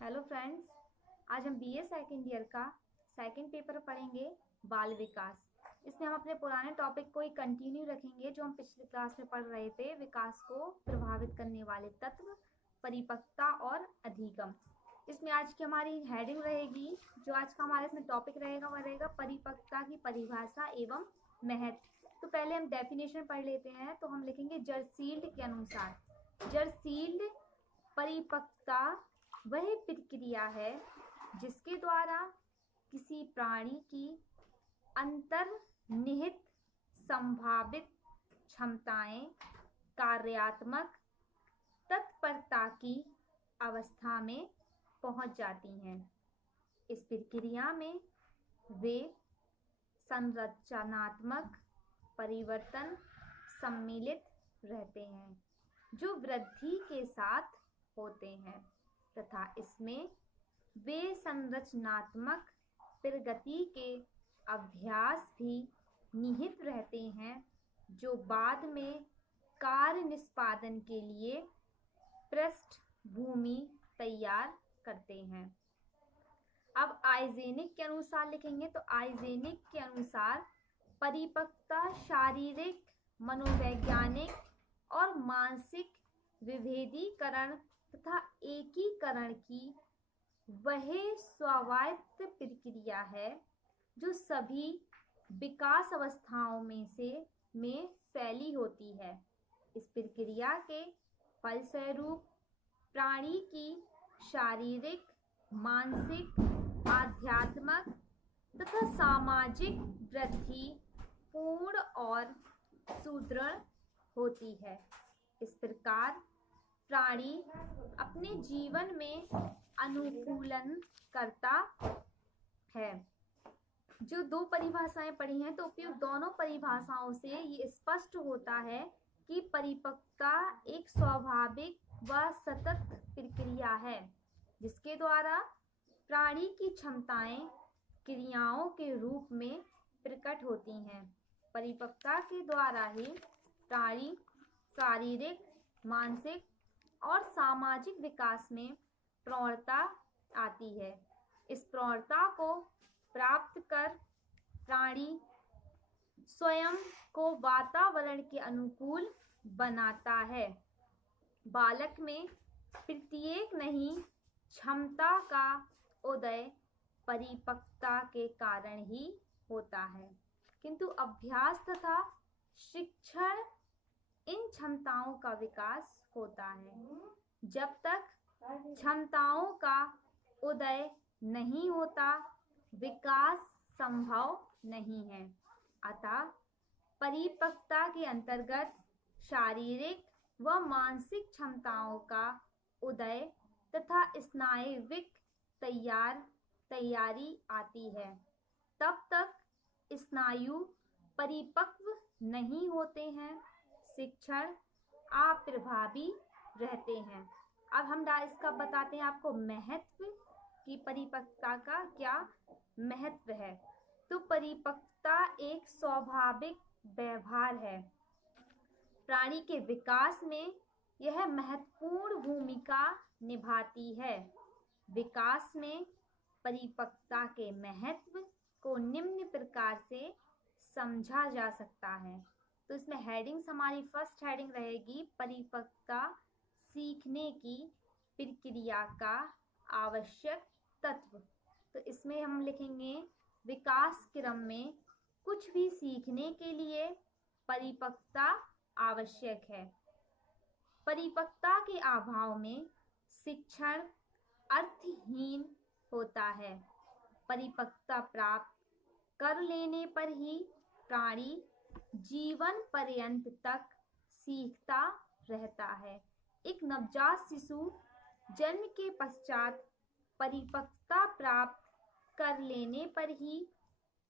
Hello friends, आज हम BA second year का सेकंड पेपर पढ़ेंगे बाल विकास। इसमें हम अपने पुराने टॉपिक को ही कंटिन्यू रखेंगे जो हम पिछली क्लास में पढ़ रहे थे। विकास को प्रभावित करने वाले तत्व, परिपक्वता और अधिगम। इसमें आज की हमारी हेडिंग रहेगी, जो आज का हमारे इसमें टॉपिक रहेगा वह रहेगा परिपक्वता की परिभाषा एवं महत्व। तो पहले हम डेफिनेशन पढ़ लेते हैं। तो हम लिखेंगे जर्सील्ड के अनुसार जर्सील्ड परिपक्वता वह प्रक्रिया है जिसके द्वारा किसी प्राणी की अंतर्निहित संभावित क्षमताएं कार्यात्मक तत्परता की अवस्था में पहुंच जाती हैं। इस प्रक्रिया में वे संरचनात्मक परिवर्तन सम्मिलित रहते हैं जो वृद्धि के साथ होते हैं तथा इसमें वे संरचनात्मक प्रगति के अभ्यास भी निहित रहते हैं जो बाद में कार्य निष्पादन के लिए पृष्ठभूमि तैयार करते हैं। अब आइजेनिक के अनुसार लिखेंगे। तो आइजेनिक के अनुसार परिपक्वता शारीरिक, मनोवैज्ञानिक और मानसिक विभेदीकरण तथा एकीकरण की वह स्वायत्त प्रक्रिया है जो सभी विकास अवस्थाओं में फैली होती है। इस प्रक्रिया के फलस्वरूप प्राणी की शारीरिक, मानसिक, आध्यात्मिक तथा सामाजिक वृद्धि पूर्ण और सुदृढ़ होती है। इस प्रकार प्राणी अपने जीवन में अनुकूलन करता है। जो दो परिभाषाएं पढ़ी हैं, तो उपयुक्त दोनों परिभाषाओं से ये स्पष्ट होता है कि परिपक्वता एक स्वाभाविक व सतत प्रक्रिया है जिसके द्वारा प्राणी की क्षमताएं क्रियाओं के रूप में प्रकट होती हैं। परिपक्वता के द्वारा ही प्राणी शारीरिक, मानसिक और सामाजिक विकास में प्रौढ़ता आती है। इस प्रौढ़ता को प्राप्त कर प्राणी स्वयं को वातावरण के अनुकूल बनाता है। बालक में प्रत्येक नई क्षमता का उदय परिपक्वता के कारण ही होता है, किंतु अभ्यास तथा शिक्षण इन क्षमताओं का विकास होता है। जब तक क्षमताओं का उदय नहीं होता, विकास संभव नहीं है। अतः परिपक्वता के अंतर्गत शारीरिक व मानसिक क्षमताओं का उदय तथा स्नायुविक तैयारी आती है। तब तक स्नायु परिपक्व नहीं होते हैं, शिक्षण अप्रभावी रहते हैं। अब हम इसका बताते हैं आपको महत्व की परिपक्वता का क्या महत्व है। तो परिपक्वता एक स्वाभाविक व्यवहार है। प्राणी के विकास में यह महत्वपूर्ण भूमिका निभाती है। विकास में परिपक्वता के महत्व को निम्न प्रकार से समझा जा सकता है। तो इसमें हेडिंग्स हमारी फर्स्ट हेडिंग रहेगी परिपक्वता सीखने की प्रक्रिया का आवश्यक तत्व। तो इसमें हम लिखेंगे विकास क्रम में कुछ भी सीखने के लिए परिपक्वता आवश्यक है। परिपक्वता के अभाव में शिक्षण अर्थहीन होता है। परिपक्वता प्राप्त कर लेने पर ही प्राणी जीवन पर्यंत तक सीखता रहता है। एक नवजात शिशु जन्म के पश्चात परिपक्वता प्राप्त कर लेने पर ही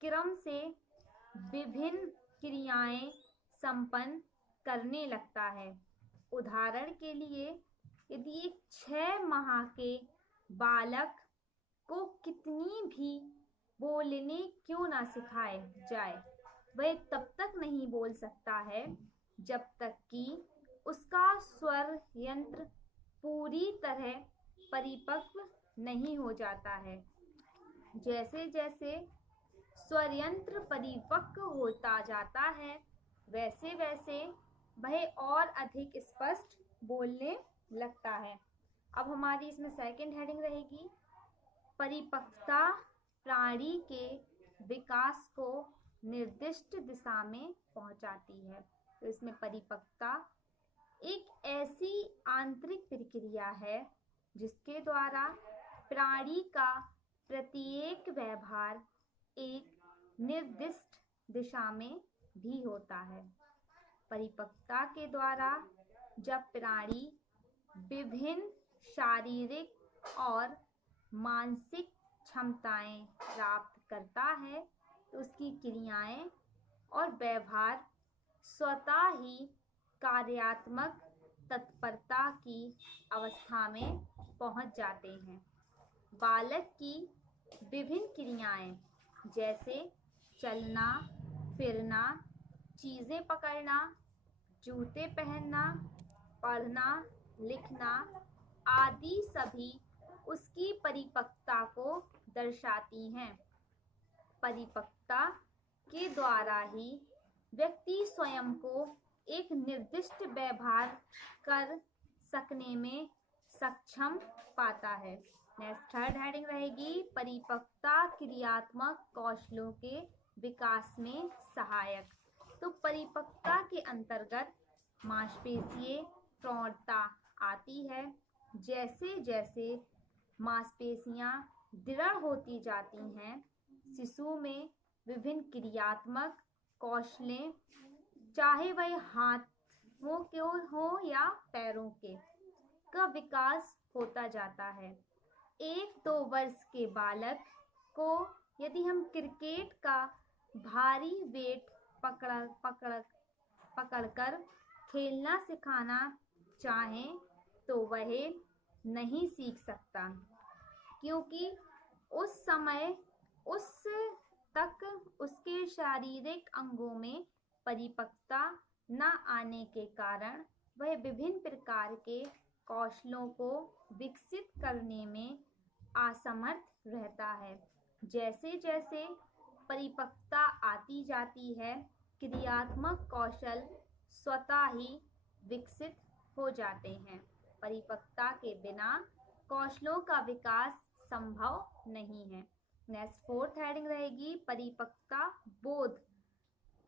क्रम से विभिन्न क्रियाएं संपन्न करने लगता है। उदाहरण के लिए यदि एक 6 माह के बालक को कितनी भी बोलने क्यों ना सिखाए जाए, वह तब तक नहीं बोल सकता है जब तक कि उसका स्वर यंत्र पूरी तरह परिपक्व नहीं हो जाता है। जैसे जैसे स्वरयंत्र परिपक्व होता जाता है, वैसे वैसे वह और अधिक स्पष्ट बोलने लगता है। अब हमारी इसमें सेकंड हेडिंग रहेगी, परिपक्वता प्राणी के विकास को निर्दिष्ट दिशा में पहुंचाती है। तो इसमें परिपक्वता एक ऐसी आंतरिक प्रक्रिया है जिसके द्वारा प्राणी का प्रत्येक व्यवहार एक निर्दिष्ट दिशा में भी होता है। परिपक्वता के द्वारा जब प्राणी विभिन्न शारीरिक और मानसिक क्षमताएं प्राप्त करता है तो उसकी क्रियाएं और व्यवहार स्वतः ही कार्यात्मक तत्परता की अवस्था में पहुंच जाते हैं। बालक की विभिन्न क्रियाएं जैसे चलना, फिरना, चीज़ें पकड़ना, जूते पहनना, पढ़ना, लिखना आदि सभी उसकी परिपक्वता को दर्शाती हैं। परिपक्वता के द्वारा ही व्यक्ति स्वयं को एक निर्दिष्ट व्यवहार कर सकने में सक्षम पाता है। नेक्स्ट थर्ड हेडिंग रहेगी, परिपक्वता क्रियात्मक कौशलों के विकास में सहायक। तो परिपक्वता के अंतर्गत मांसपेशीय प्रौढ़ता आती है। जैसे जैसे मांसपेशियां दृढ़ होती जाती हैं, शिशु में विभिन्न क्रियात्मक कौशलें, चाहे वह हाथों के हो या पैरों के, का विकास होता जाता है। 1-2 वर्ष के बालक को यदि हम क्रिकेट का भारी वेट पकड़कर खेलना सिखाना चाहें तो वह नहीं सीख सकता, क्योंकि उस समय तक उसके शारीरिक अंगों में परिपक्वता न आने के कारण वह विभिन्न प्रकार के कौशलों को विकसित करने में असमर्थ रहता है। जैसे जैसे परिपक्वता आती जाती है, क्रियात्मक कौशल स्वतः ही विकसित हो जाते हैं। परिपक्वता के बिना कौशलों का विकास संभव नहीं है। नेक्स्ट फोर्थ हेडिंग रहेगी, परिपक्वता बोध,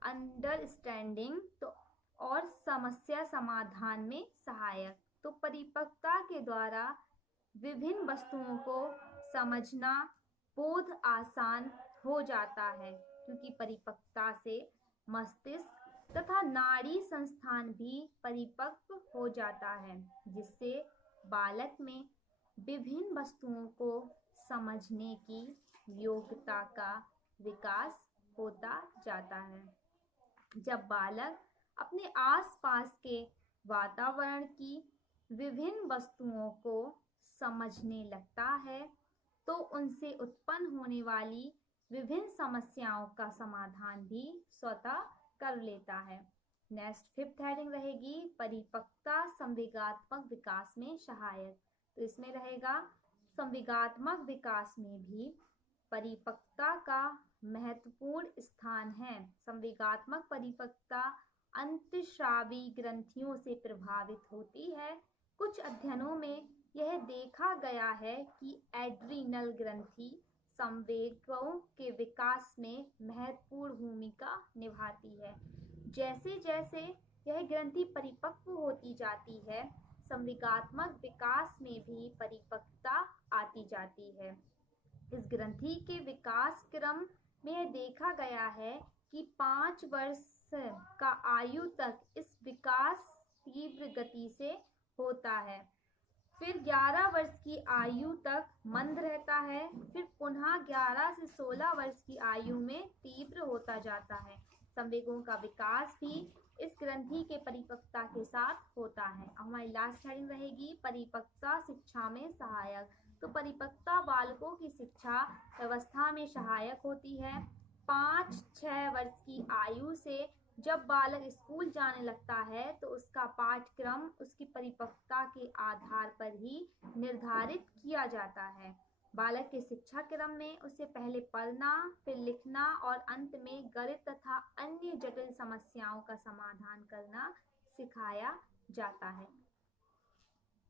अंडरस्टैंडिंग तो और समस्या समाधान में सहायक। तो परिपक्वता के द्वारा विभिन्न वस्तुओं को समझना बोध आसान हो जाता है, क्योंकि परिपक्वता से मस्तिष्क तथा नाड़ी संस्थान भी परिपक्व हो जाता है, जिससे बालक में विभिन्न वस्तुओं को समझने की योग्यता का विकास होता जाता है। जब बालक अपने आसपास के वातावरण की विभिन्न वस्तुओं को समझने लगता है तो उनसे उत्पन्न होने वाली विभिन्न समस्याओं का समाधान भी स्वतः कर लेता है। नेक्स्ट फिफ्थ हेडिंग रहेगी, परिपक्वता संवेगात्मक विकास में सहायक। तो इसमें रहेगा संवेगात्मक विकास में भी परिपक्वता का महत्वपूर्ण स्थान है। संवेगात्मक परिपक्वता अंतःस्रावी ग्रंथियों से प्रभावित होती है। कुछ अध्ययनों में यह देखा गया है कि एड्रीनल ग्रंथि संवेगों के विकास में महत्वपूर्ण भूमिका निभाती है। जैसे जैसे यह ग्रंथि परिपक्व होती जाती है, संवेगात्मक विकास में भी परिपक्वता आती जाती है। इस ग्रंथि के विकास क्रम में यह देखा गया है कि 5 वर्ष का आयु तक इस विकास तीव्र गति से होता है, फिर 11 वर्ष की आयु तक मंद रहता है, फिर पुनः 11 से 16 वर्ष की आयु में तीव्र होता जाता है। संवेगों का विकास भी इस ग्रंथि के परिपक्वता के साथ होता है। हमारी लास्ट हेडिंग रहेगी, परिपक्वता शिक्षा में सहायक। तो परिपक्वता बालकों की शिक्षा व्यवस्था में सहायक होती है। 5-6 वर्ष की आयु से जब बालक स्कूल जाने लगता है तो उसका पाठ्यक्रम उसकी परिपक्वता के आधार पर ही निर्धारित किया जाता है। बालक के शिक्षा क्रम में उसे पहले पढ़ना, फिर लिखना और अंत में गणित तथा अन्य जटिल समस्याओं का समाधान करना सिखाया जाता है।